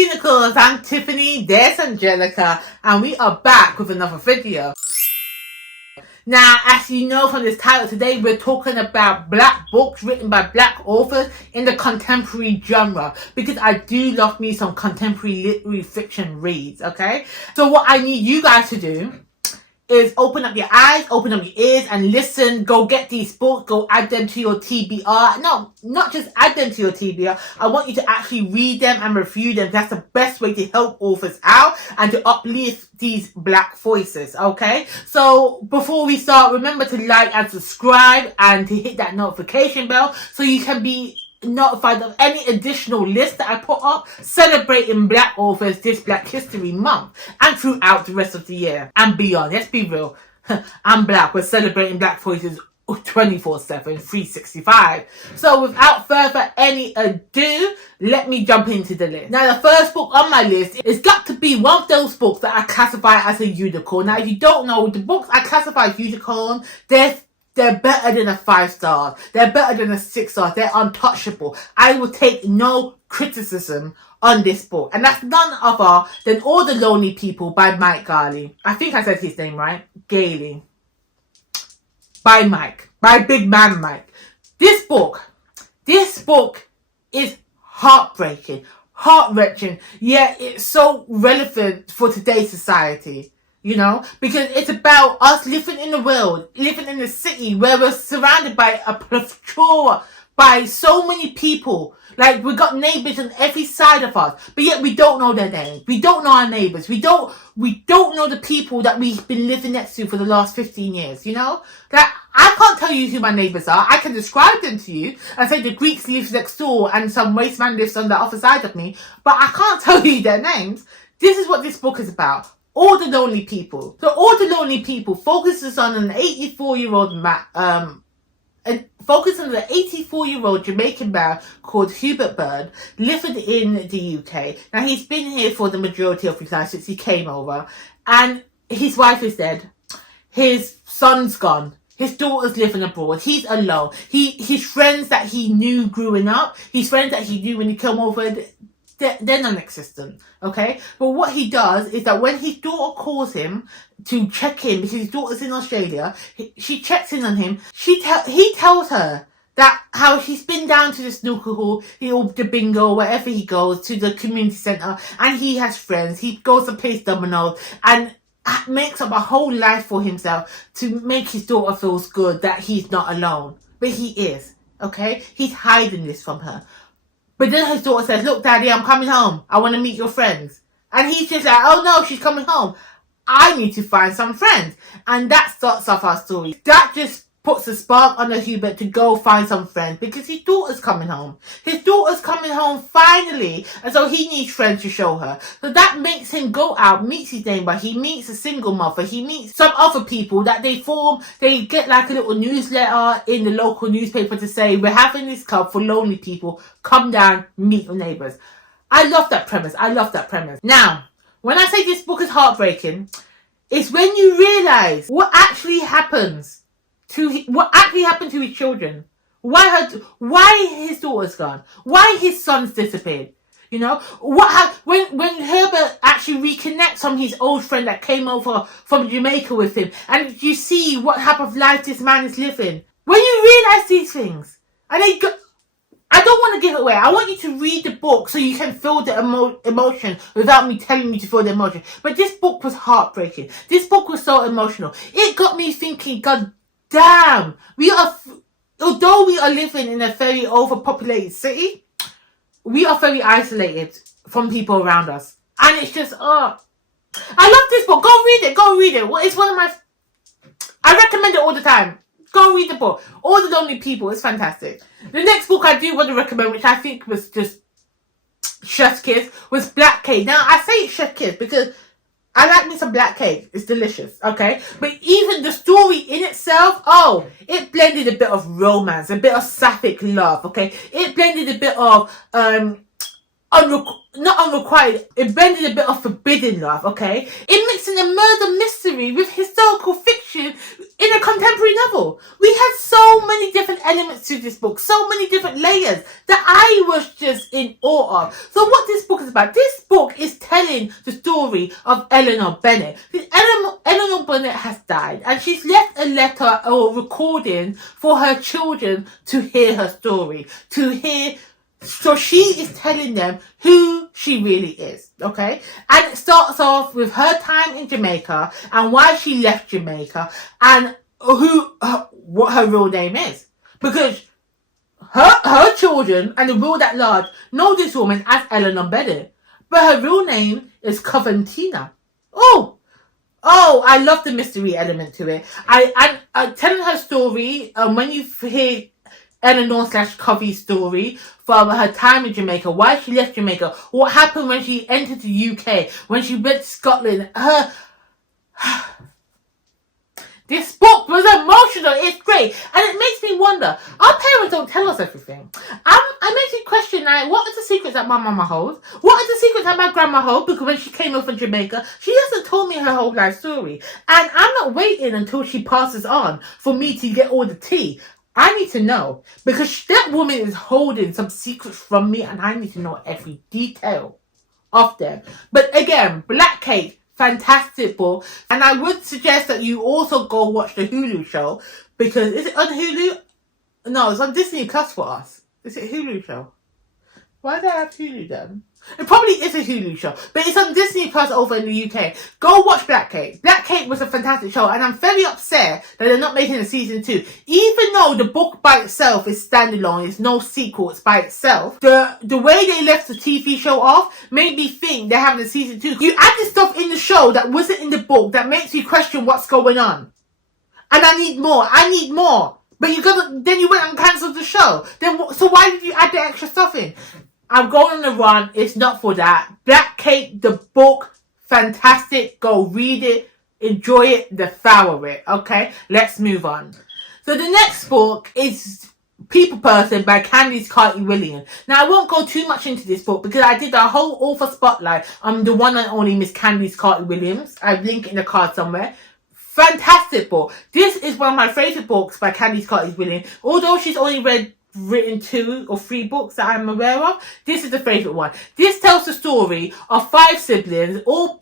unicorns, I'm Tiffany, there's Angelica, and we are back with another video. Now, as you know from this title, today we're talking about black books written by black authors in the contemporary genre, because I do love me some contemporary literary fiction reads, okay? So what I need you guys to do is open up your eyes, open up your ears, and listen. Go get these books, go add them to your TBR. No, not just add them to your TBR. I want you to actually read them and review them. That's the best way to help authors out and to uplift these black voices, okay? So before we start, remember to like and subscribe and to hit that notification bell so you can be notified of any additional lists that I put up celebrating black authors this Black History Month and throughout the rest of the year and beyond. Let's be real. I'm black. We're celebrating black voices 24/7, 365. So without further any ado, let me jump into the list. Now, the first book on my list is got to be one of those books that I classify as a unicorn. Now, if you don't know, the books I classify as unicorn, they're better than a 5 stars. They're better than a 6 stars. They're untouchable. I will take no criticism on this book. And that's none other than All the Lonely People by Mike Gayle. I think I said his name right. Gayle. By Mike. By Big Man Mike. This book is heartbreaking, heart-wrenching, yet it's so relevant for today's society. You know, because it's about us living in the world, living in the city where we're surrounded by a plethora, by so many people. Like, we got neighbours on every side of us, but yet we don't know their names. We don't know our neighbours. We don't know the people that we've been living next to for the last 15 years, you know? Like, I can't tell you who my neighbours are. I can describe them to you and say the Greeks live next door and some waste man lives on the other side of me, but I can't tell you their names. This is what this book is about. All the Lonely People. So All the Lonely People focuses on an 84-year-old Jamaican man called Hubert Bird, living in the UK. Now, he's been here for the majority of his life since he came over, and his wife is dead. His son's gone. His daughter's living abroad. He's alone. His friends that he knew growing up, his friends that he knew when he came over, they're non-existent, okay? But what he does is that when his daughter calls him to check in, because his daughter's in Australia, she checks in on him. He tells her that how he's been down to the snooker hall, the bingo, wherever he goes, to the community centre, and he has friends. He goes to play dominoes and makes up a whole life for himself to make his daughter feel good that he's not alone. But he is, okay? He's hiding this from her. But then his daughter says, look, Daddy, I'm coming home. I want to meet your friends. And he's just like, oh no, she's coming home. I need to find some friends. And that starts off our story. That just puts a spark on the Hubert to go find some friends because his daughter's coming home. His daughter's coming home finally. And so he needs friends to show her. So that makes him go out, meets his neighbour. He meets a single mother. He meets some other people that they get like a little newsletter in the local newspaper to say, we're having this club for lonely people. Come down, meet your neighbours. I love that premise. Now, when I say this book is heartbreaking, it's when you realise what actually happened to his children. Why his daughter's gone? Why his son's disappeared? You know, when Herbert actually reconnects from his old friend that came over from Jamaica with him, and you see what type of life this man is living. When you realise these things, and I don't want to give it away. I want you to read the book so you can feel the emotion without me telling you to feel the emotion. But this book was heartbreaking. This book was so emotional. It got me thinking, God damn, although we are living in a very overpopulated city, we are very isolated from people around us. And it's just, I love this book. Go read it. It's one of my, I recommend it all the time. Go read the book. All the Lonely People. It's fantastic. The next book I do want to recommend, which I think was just chef's kiss, was Black Cake. Now, I say it's chef's kiss because I like me some black cake. It's delicious, okay? But even the story in itself, it blended a bit of romance, a bit of sapphic love, okay? It blended a bit of, not unrequited, it blended a bit of forbidden love, okay? It mixed in a murder mystery with historical fiction in a contemporary novel. We had so many different elements to this book, so many different layers that I was just in awe of. So what this book is about, this book is telling the story of Eleanor Bennett. Eleanor Bennett has died, and she's left a letter or recording for her children to hear her story, so she is telling them who she really is, okay? And it starts off with her time in Jamaica and why she left Jamaica and what her real name is. Because her children and the world at large know this woman as Eleanor Bennett, but her real name is Coventina. Oh, I love the mystery element to it. I telling her story, when you hear Eleanor/Covey's story from her time in Jamaica, why she left Jamaica, what happened when she entered the UK, when she went to Scotland, this book was emotional. It's great. And it makes me wonder, our parents don't tell us everything. I makes me question, like, what are the secrets that my mama holds? What are the secrets that my grandma holds? Because when she came over from Jamaica, she hasn't told me her whole life story. And I'm not waiting until she passes on for me to get all the tea. I need to know. Because that woman is holding some secrets from me and I need to know every detail of them. But again, Black Cake, fantastic book, and I would suggest that you also go watch the Hulu show, because is it on Hulu? No, it's on Disney Plus for us. Is it a Hulu show? Why do I have Hulu then? It probably is a Hulu show, but it's on Disney Plus over in the UK. Go watch Black Cake. Black Cake was a fantastic show, and I'm very upset that they're not making a season 2. Even though the book by itself is standalone, it's no sequel, it's by itself. The way they left the TV show off made me think they're having a season 2. You added stuff in the show that wasn't in the book that makes you question what's going on. And I need more. But then you went and cancelled the show. So why did you add the extra stuff in? I'm going on a run. It's not for that. Black Cake, the book, fantastic. Go read it, enjoy it, devour it. Okay, let's move on. So the next book is People Person by Candice Carty-Williams. Now I won't go too much into this book because I did a whole author spotlight on the one and only Miss Candice Carty-Williams. I've linked in the card somewhere. Fantastic book. This is one of my favourite books by Candice Carty-Williams. Although she's only written 2 or 3 books that I'm aware of, this is the favourite one. This tells the story of 5 siblings, 5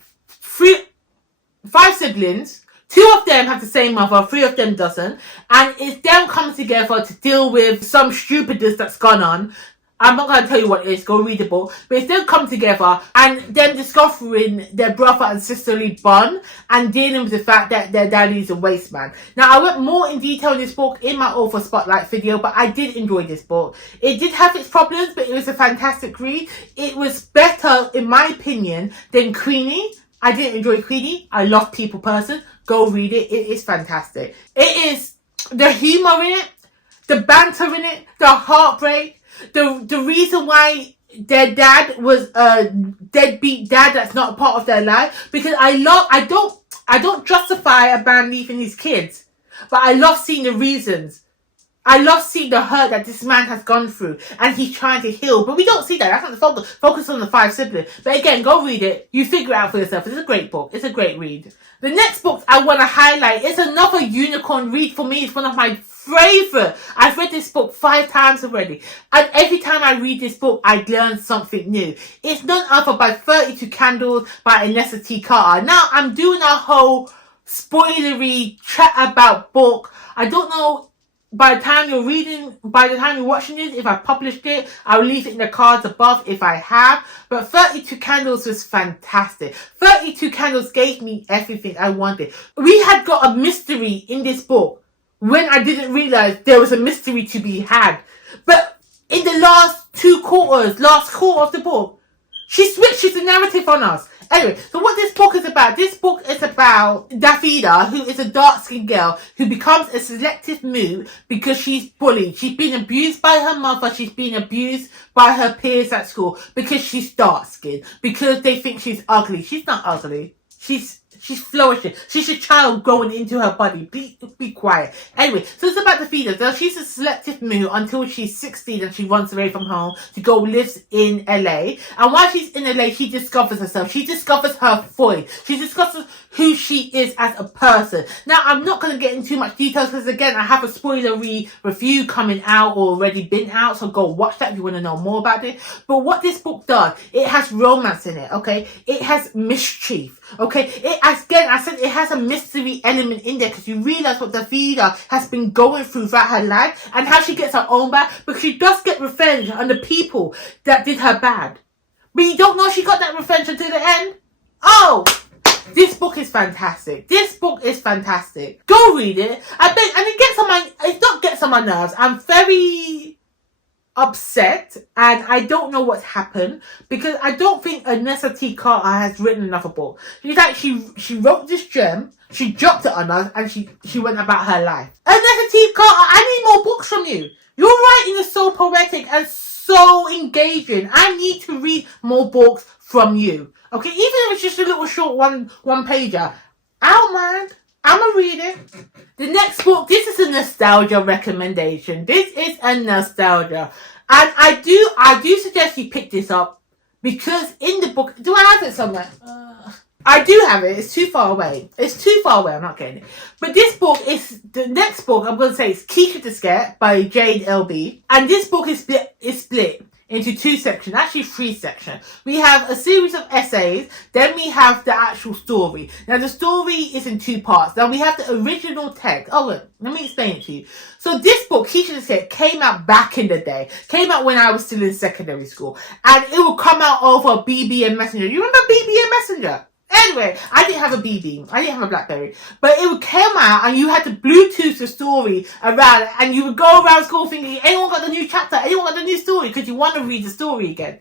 siblings. 2 of them have the same mother, 3 of them doesn't, and it's them coming together to deal with some stupidness that's gone on. I'm not going to tell you what it is, go read the book, but it's them come together and them discovering their brother and sisterly bond and dealing with the fact that their daddy is a waste man. Now, I went more in detail in this book in my author spotlight video, but I did enjoy this book. It did have its problems, but it was a fantastic read. It was better, in my opinion, than Queenie. I didn't enjoy Queenie. I love People Person. Go read it. It is fantastic. It is the humour in it, the banter in it, the heartbreak, the reason why their dad was a deadbeat dad that's not a part of their life. Because I don't justify a man leaving his kids, but I love seeing the reasons. I love seeing the hurt that this man has gone through and he's trying to heal. But we don't see that. That's not the focus. Focus on the 5 siblings. But again, go read it. You figure it out for yourself. It's a great book. It's a great read. The next book I want to highlight is another unicorn read for me. It's one of my favourite. I've read this book 5 times already. And every time I read this book, I learn something new. It's none other by 32 Candles by Ernessa T. Carter. Now, I'm doing a whole spoilery chat about book. I don't know. By the time you're watching this, if I published it, I'll leave it in the cards above if I have. But 32 Candles was fantastic. 32 Candles gave me everything I wanted. We had got a mystery in this book when I didn't realise there was a mystery to be had. But in the last quarter of the book, she switches the narrative on us. Anyway, so what this book is about? This book is about Davida, who is a dark-skinned girl who becomes a selective mood because she's bullied. She's been abused by her mother. She's been abused by her peers at school because she's dark-skinned, because they think she's ugly. She's not ugly. She's She's flourishing. She's a child growing into her body. Be quiet. Anyway, so it's about the feeder. So she's a selective move until she's 16 and she runs away from home to go live in LA. And while she's in LA, she discovers herself. She discovers her voice. She discovers who she is as a person. Now, I'm not going to get into too much details because, again, I have a spoilery review coming out or already been out. So go watch that if you want to know more about it. But what this book does, it has romance in it, okay? It has mischief, okay? Again, I said it has a mystery element in there because you realize what the feeder has been going through throughout her life and how she gets her own back, because she does get revenge on the people that did her bad. But you don't know she got that revenge until the end. Oh, this book is fantastic. This book is fantastic. Go read it. I bet, and it gets on my nerves. I'm very upset and I don't know what's happened because I don't think Ernessa T. Carter has written another book. She's like, she wrote this gem, she dropped it on us, and she went about her life. Ernessa T. Carter, I need more books from you. Your writing is so poetic and so engaging. I need to read more books from you. Okay, even if it's just a little short one pager, I don't mind. I'm gonna read it. The next book, this is a nostalgia recommendation. This is a nostalgia. And I do suggest you pick this up because in the book, do I have it somewhere? I do have it. It's too far away. I'm not getting it. But this book is, the next book I'm going to say is KEISHA the SKET by Jade LB. And this book is split into two sections, actually three sections. We have a series of essays, then we have the actual story. Now the story is in two parts. Now we have the original text. Oh look, let me explain it to you. So this book, KEISHA the SKET, came out back in the day. Came out when I was still in secondary school. And it will come out over BB and Messenger. You remember BB and Messenger? Anyway, I didn't have a BB. I didn't have a BlackBerry. But it would come out and you had to Bluetooth the story around and you would go around school thinking, anyone got the new chapter? Anyone got the new story? Because you want to read the story again.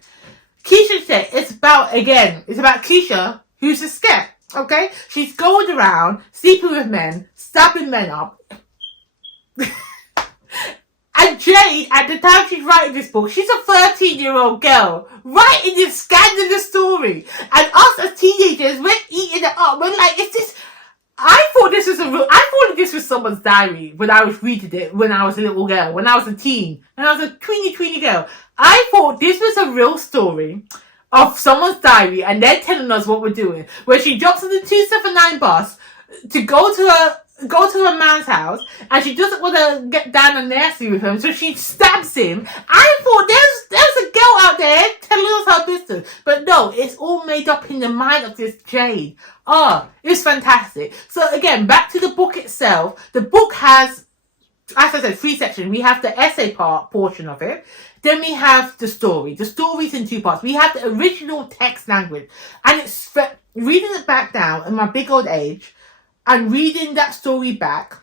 KEISHA said it's about KEISHA, who's a SKET. Okay? She's going around, sleeping with men, stabbing men up. And Jade, at the time she's writing this book, she's a 13-year-old girl writing this scandalous story. And us as teenagers, we're eating it up. We're like, is this... I thought this was someone's diary when I was reading it when I was a little girl, when I was a teen. And I was a tweeny girl. I thought this was a real story of someone's diary and they're telling us what we're doing. Where she drops on the 279 bus to go to her man's house and she doesn't want to get down and nasty with him, so she stabs him. I thought there's a girl out there telling us her business. But no, it's all made up in the mind of this Jade. Oh, it's fantastic. So again, back to the book itself. The book has, as I said, three sections. We have the essay portion of it. Then we have the story. The story's in two parts. We have the original text language. And it's reading it back now in my big old age, and reading that story back,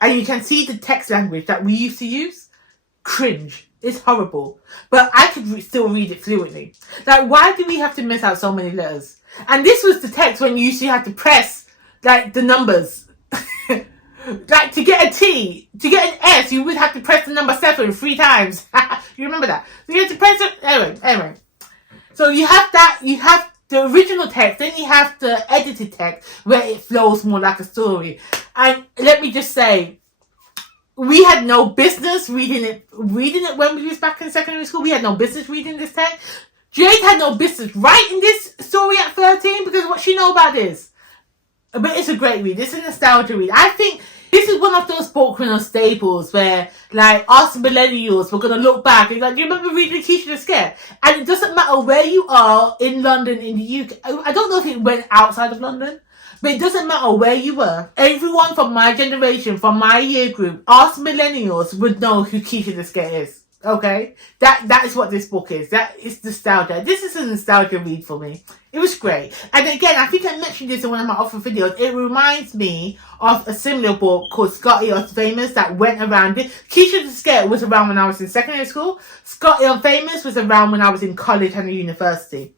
and you can see the text language that we used to use, cringe. It's horrible. But I could still read it fluently. Like, why do we have to miss out so many letters? And this was the text when you used to have to press, like, the numbers. Like, to get a T, to get an S, you would have to press the number 7 3 times. You remember that? So you have to press it. Anyway. So you have that, you have the original text, then you have the edited text where it flows more like a story. And let me just say, we had no business reading it when we was back in secondary school. We had no business reading this text. Jade had no business writing this story at 13 because what she know about this. But it's a great read. It's a nostalgia read. I think this is one of those book staples where, like, us millennials, we're going to look back and like, do you remember reading KEISHA the SKET? And it doesn't matter where you are in London, in the UK. I don't know if it went outside of London, but it doesn't matter where you were. Everyone from my generation, from my year group, us millennials would know who KEISHA the SKET is. Okay? That is what this book is. That is nostalgia. This is a nostalgia read for me. It was great. And again, I think I mentioned this in one of my other videos. It reminds me of a similar book called Scotty Famous that went around. KEISHA the SKET was around when I was in secondary school. Scotty Famous was around when I was in college and university.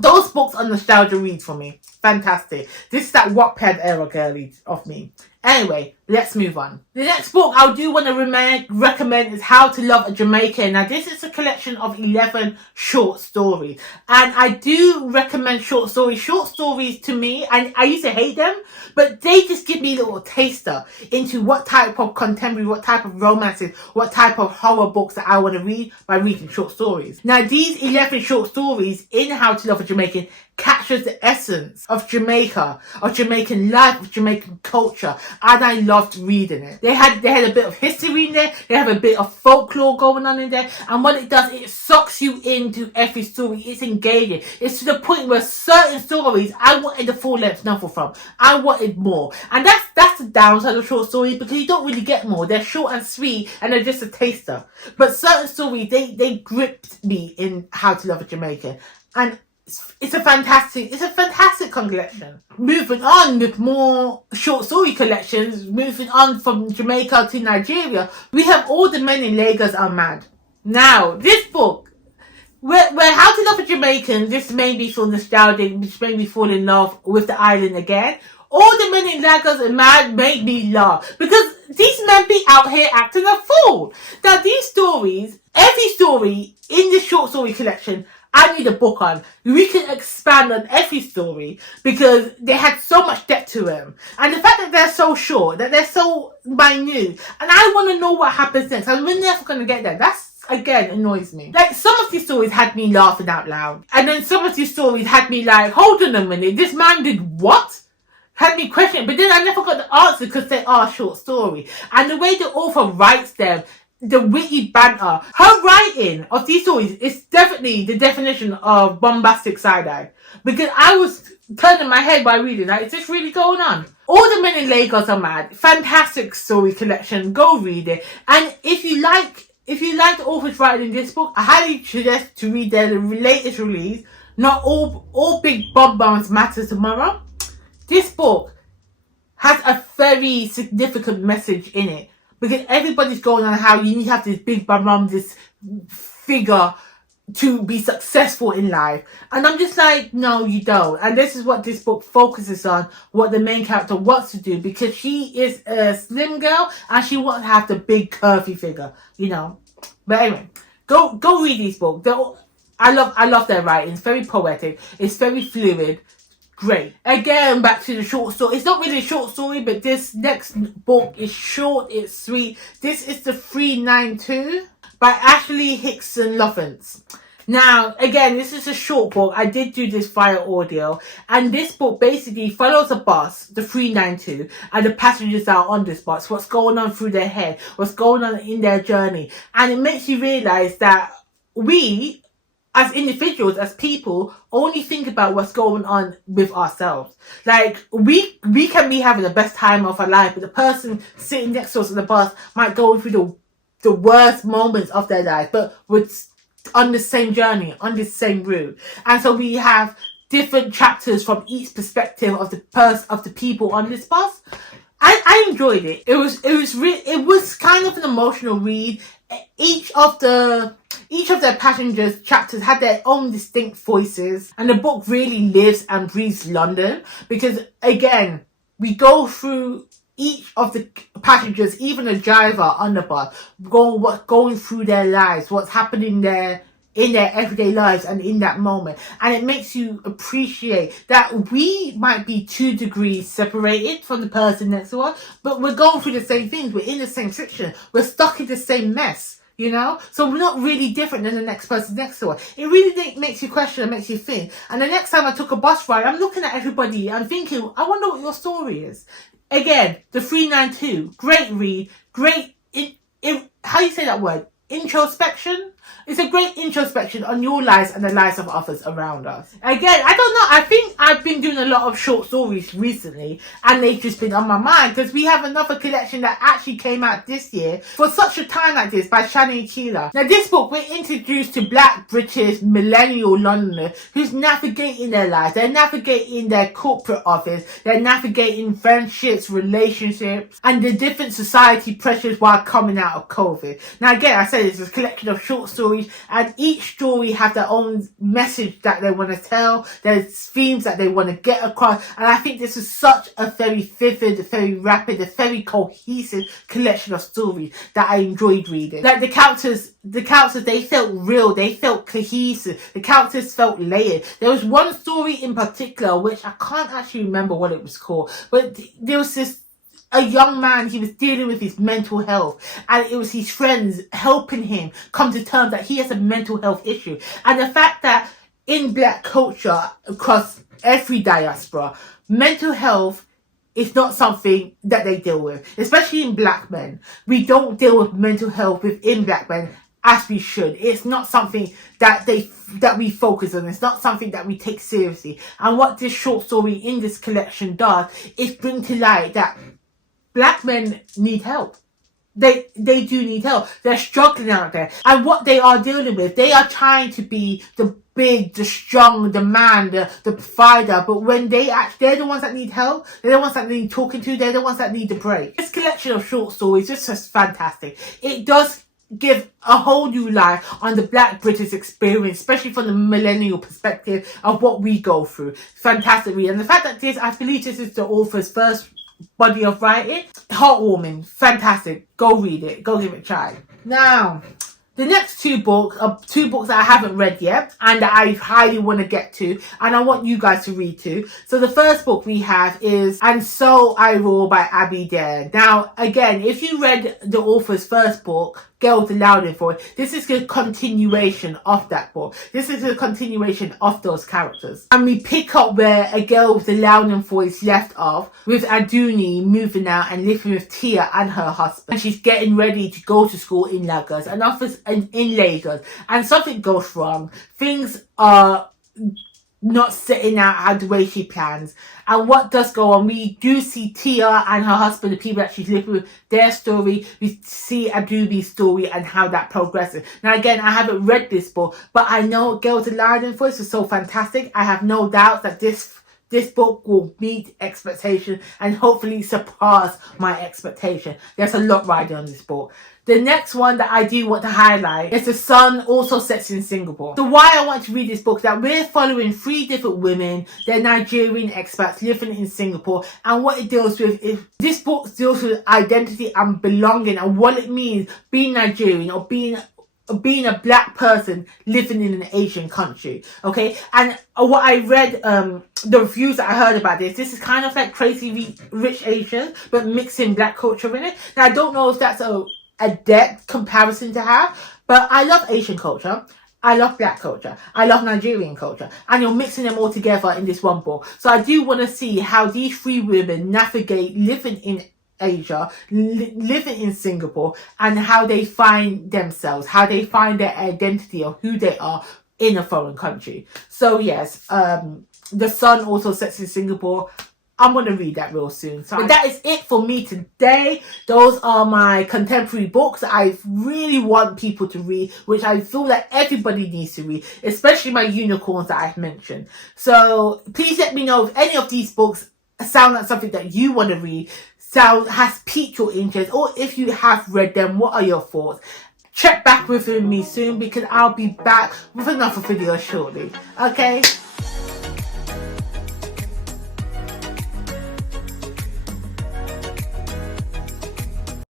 Those books are nostalgia reads for me. Fantastic. This is that Wattpad era girly of me. Anyway, Let's move on. The next book I do want to recommend is How to Love a Jamaican. Now, this is a collection of 11 short stories. And I do recommend short stories. Short stories to me, and I used to hate them, but they just give me a little taster into what type of contemporary, what type of romances, what type of horror books that I want to read by reading short stories. Now, these 11 short stories in How to Love a Jamaican captures the essence of Jamaica, of Jamaican life, of Jamaican culture, and I loved reading it. They had a bit of history in there, they have a bit of folklore going on in there, and what it does, it sucks you into every story. It's engaging. It's to the point where certain stories I wanted the full-length novel from. I wanted more, and that's the downside of short stories, because you don't really get more. They're short and sweet, and they're just a taster. But certain stories, they gripped me in How to Love a Jamaican, and it's a fantastic collection. Moving on with more short story collections, moving on from Jamaica to Nigeria, we have All the Men in Lagos Are Mad. Now, this book, where How to Love a Jamaican, this made me feel nostalgic, which made me fall in love with the island again. All the Men in Lagos Are Mad made me laugh, because these men be out here acting a fool. Now, these stories, every story in this short story collection, I need a book on. We can expand on every story because they had so much depth to them. And the fact that they're so short, that they're so minute, and I want to know what happens next. And we're never going to get there. That's, again, annoys me. Like, some of these stories had me laughing out loud. And then some of these stories had me like, hold on a minute, this man did what? Had me questioning. But then I never got the answer because they are short story. And the way the author writes them, the witty banter, her writing of these stories is definitely the definition of bombastic side-eye. Because I was turning my head by reading, like, is this really going on? All the Men in Lagos Are Mad. Fantastic story collection. Go read it. And if you like the authors writing in this book, I highly suggest to read their latest release, Not All Big Bombs Matter Tomorrow. This book has a very significant message in it. Because everybody's going on how you need to have this big bum, this figure to be successful in life. And I'm just like, no, you don't. And this is what this book focuses on, what the main character wants to do. Because she is a slim girl and she wants to have the big curvy figure, you know. But anyway, go read these books. I love their writing. It's very poetic. It's very fluid. Great. Again, back to the short story. It's not really a short story, but this next book is short, it's sweet. This is the 392 by Ashley Hickson-Lovence. Now, again, this is a short book. I did do this via audio. And this book basically follows a bus, the 392, and the passengers that are on this bus, what's going on through their head, what's going on in their journey. And it makes you realize that we, as individuals, as people, only think about what's going on with ourselves. Like, we can be having the best time of our life, but the person sitting next to us on the bus might go through the worst moments of their life, but we're on the same journey, on the same route. And so we have different chapters from each perspective of the people on this bus. I enjoyed it. It was kind of an emotional read. Each of their passengers' chapters had their own distinct voices, and the book really lives and breathes London, because again, we go through each of the passengers, even the driver on the bus, going through their lives, what's happening there in their everyday lives and in that moment. And it makes you appreciate that we might be 2 degrees separated from the person next to us, but we're going through the same things. We're in the same friction. We're stuck in the same mess, you know? So we're not really different than the next person next to us. It really makes you question and makes you think. And the next time I took a bus ride, I'm looking at everybody and thinking, I wonder what your story is. Again, the 392, great read, great, how do you say that word? Introspection? It's a great introspection on your lives and the lives of others around us. Again, I don't know, I think I've been doing a lot of short stories recently, and they've just been on my mind, because we have another collection that actually came out this year for such a time like this by Shani and Akilah. Now, this book, we're introduced to Black British millennial Londoners who's navigating their lives. They're navigating their corporate office, they're navigating friendships, relationships, and the different society pressures while coming out of COVID. Now, again, I said it's a collection of short stories, and each story has their own message that they want to tell. There's themes that they want to get across, and I think this is such a very vivid, very rapid, a very cohesive collection of stories that I enjoyed reading. Like the characters, they felt real, they felt cohesive, the characters felt layered. There was one story in particular which I can't actually remember what it was called, but there was a young man, he was dealing with his mental health, and it was his friends helping him come to terms that he has a mental health issue. And the fact that in black culture across every diaspora, mental health is not something that they deal with, especially in black men. We don't deal with mental health within black men as we should. It's not something that we focus on. It's not something that we take seriously. And what this short story in this collection does is bring to light that black men need help. They do need help. They're struggling out there. And what they are dealing with, they are trying to be the big, the strong, the man, the provider. But when they're the ones that need help, they're the ones that need talking to, they're the ones that need the break. This collection of short stories is just fantastic. It does give a whole new life on the black British experience, especially from the millennial perspective of what we go through. Fantastic read. And the fact that I believe this is the author's first body of writing, heartwarming, fantastic. Go read it, go give it a try. Now, the next two books are two books that I haven't read yet and that I highly want to get to, and I want you guys to read too. So the first book we have is And So I Roar by Abi Dare. Now, again, if you read the author's first book, Gayle the Loudon Voice, this is a continuation of that book. This is a continuation of those characters. And we pick up where a Gayle the Loudon Voice left off, with Aduni moving out and living with Tia and her husband. And she's getting ready to go to school in Lagos, in Lagos. And something goes wrong. Things are not setting out the way she plans. And what does go on? We do see Tia and her husband, the people that she's living with, their story. We see Adubi's story and how that progresses. Now again, I haven't read this book, but I know Gayle the Loudon Voice was so fantastic. I have no doubt that this book will meet expectation and hopefully surpass my expectation. There's a lot riding on this book. The next one that I do want to highlight is The Sun Also Sets in Singapore. So why I want to read this book is that we're following 3 different women. They're Nigerian expats living in Singapore. And what it deals with is, this book deals with identity and belonging and what it means being Nigerian or being a black person living in an Asian country. Okay. And what I read, the reviews that I heard about this is kind of like Crazy Rich Asians, but mixing black culture in it. Now I don't know if that's a depth comparison to have, but I love Asian culture, I love black culture, I love Nigerian culture, and you're mixing them all together in this one book. So I do want to see how these 3 women navigate living in Asia, living in Singapore, and how they find themselves, how they find their identity of who they are in a foreign country. So yes, The Sun Also Sets in Singapore. I'm going to read that real soon. So but that is it for me today. Those are my contemporary books that I really want people to read, which I feel that everybody needs to read, especially my unicorns that I've mentioned. So please let me know if any of these books sound like something that you want to read, has piqued your interest, or if you have read them, what are your thoughts? Check back with me soon because I'll be back with another video shortly. Okay?